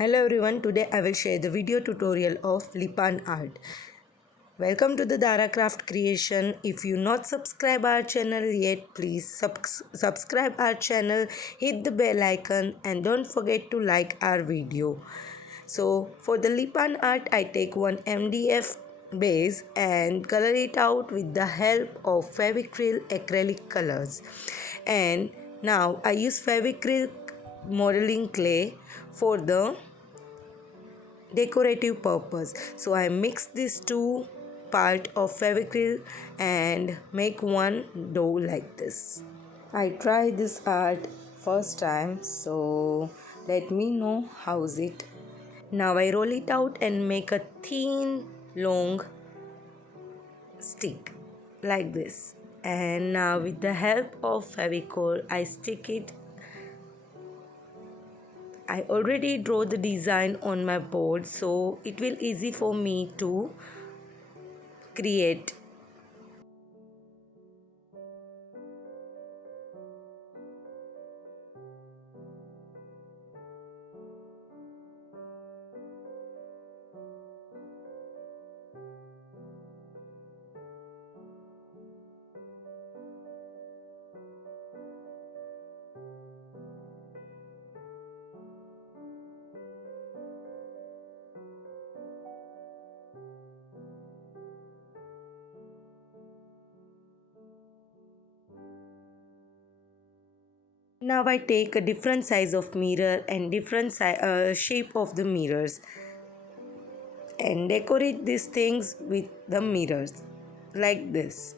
Hello everyone, today I will share the video tutorial of Lipan art. Welcome to the Dara Craft creation. If you not subscribe our channel yet, please subscribe our channel, hit the bell icon and don't forget to like our video. So for the Lipan art, I take one MDF base and color it out with the help of Fevicryl acrylic colors. And now I use Fevicryl modeling clay for the decorative purpose. So I mix these two part of Fevicryl and make one dough like this. I try this art first time, so let me know how's it. Now I roll it out and make a thin long stick like this, and now with the help of Fevicol I stick it. I already draw the design on my board, so it will easy for me to create. Now I take a different size of mirror and different shape of the mirrors and decorate these things with the mirrors like this.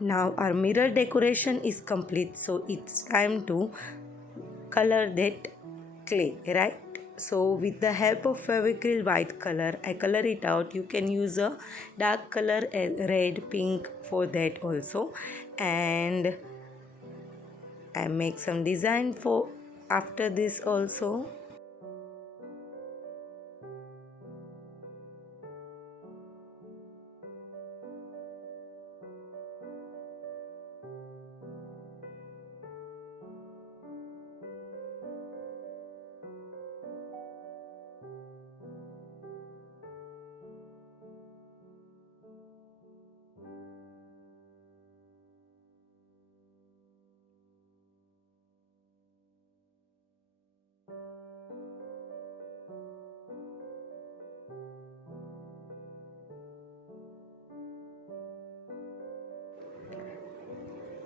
Now our mirror decoration is complete, so it's time to color that clay, right? So with the help of Fevicryl white color, I color it out. You can use a dark color, red, pink for that also. And I make some design for after this also.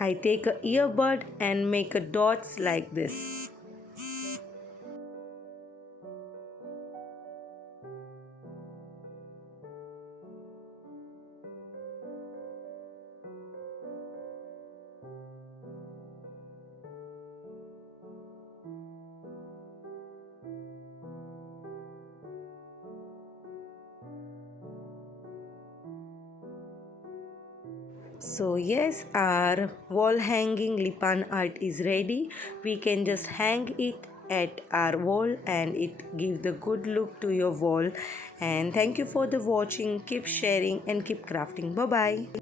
I take a earbud and make a dots like this. So yes, our wall hanging Lipan art is ready. We can just hang it at our wall and it gives the good look to your wall. And thank you for the watching. Keep sharing and keep crafting. Bye bye.